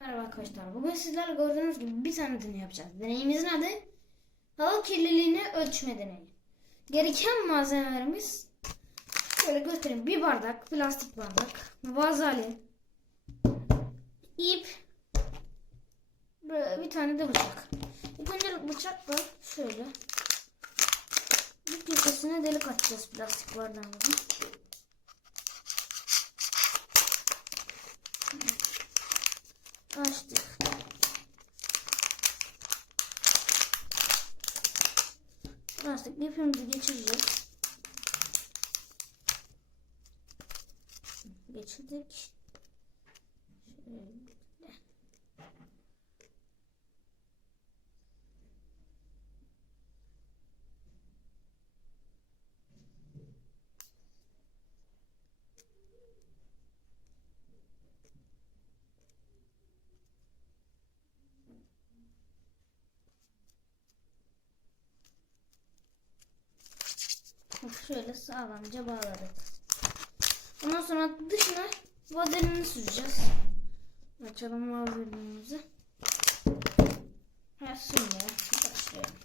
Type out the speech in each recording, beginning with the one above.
Merhaba arkadaşlar. Bugün sizlerle gördüğünüz gibi bir tane deney yapacağız. Deneyimizin adı hava kirliliğini ölçme deneyi. Gereken malzemelerimiz şöyle göstereyim. Bir bardak, plastik bardak, vazali, ip, bir tane de bıçak. İlk önce bıçakla şöyle bir köşesine delik atacağız plastik bardağımızın. Açtık. Plastik ipimizi geçireceğiz. Geçirdik. Şöyle. Şöyle sağlamca bağladık. Ondan sonra dışına vazelini süreceğiz. Açalım vazelinimizi. Ha sürmeye başlayalım.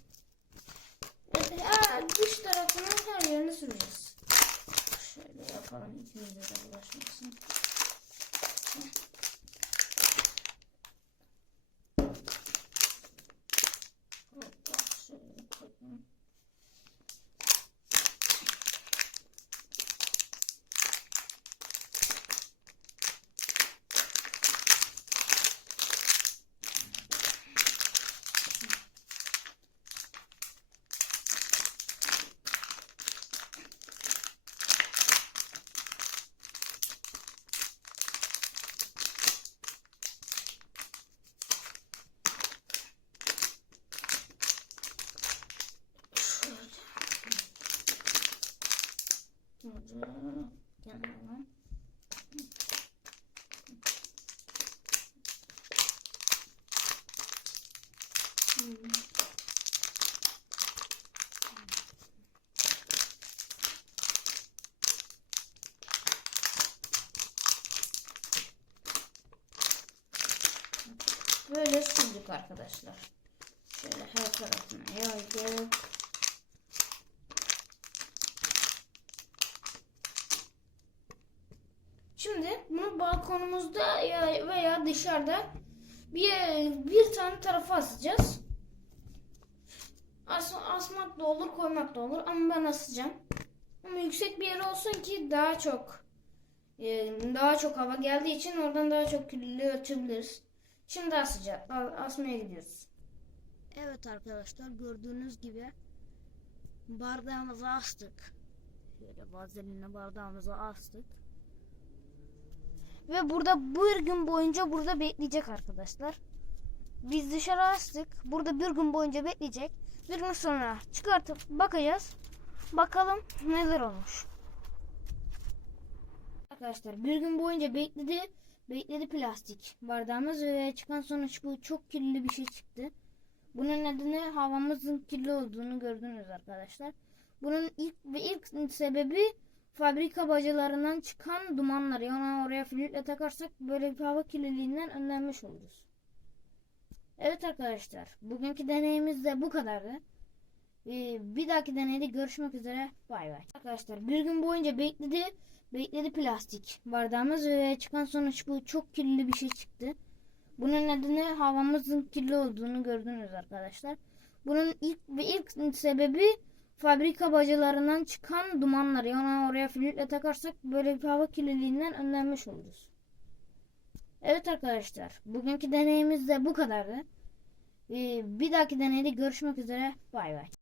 Evet, aa, dış tarafına her yerini süreceğiz. Şöyle yapalım ikimize de bulaşmasın. Hoppa, şöyle koyayım. Böyle sürdük arkadaşlar. Şöyle her tarafına yaydık. Şimdi bunu balkonumuzda ya- veya dışarıda bir bir tane tarafa asacağız. As, asmak da olur, koymak da olur ama ben asacağım. Ama yüksek bir yer olsun ki daha çok e, daha çok hava geldiği için oradan daha çok kirliliği ölçebiliriz. Şimdi asacağız. Asmaya gidiyoruz. Evet arkadaşlar gördüğünüz gibi bardağımızı astık. Şöyle vazelinle bardağımızı astık. Ve burada bir gün boyunca burada bekleyecek arkadaşlar. Biz dışarı astık. Burada bir gün boyunca bekleyecek. Bir gün sonra çıkartıp bakacağız. Bakalım neler olmuş. Arkadaşlar bir gün boyunca bekledi. Bekledi plastik bardağımız ve çıkan sonuç bu. Çok kirli bir şey çıktı. Bunun nedeni havamızın kirli olduğunu gördünüz arkadaşlar. Bunun ilk ve ilk sebebi fabrika bacalarından çıkan dumanlar. Yani oraya filtre takarsak böyle bir hava kirliliğinden önlenmiş oluruz. Evet arkadaşlar. Bugünkü deneyimiz de bu kadardı. Ee, bir dahaki deneyde görüşmek üzere. Bay bay. Arkadaşlar bir gün boyunca bekledi. Bekledi plastik bardağımız ve çıkan sonuç bu. Çok kirli bir şey çıktı. Bunun nedeni havamızın kirli olduğunu gördünüz arkadaşlar. Bunun ilk ve ilk sebebi fabrika bacalarından çıkan dumanlar. Yani oraya filtre takarsak böyle bir hava kirliliğinden önlenmiş oluruz. Evet arkadaşlar. Bugünkü deneyimiz de bu kadardı. Ee, bir dahaki deneyde görüşmek üzere. Bay bay.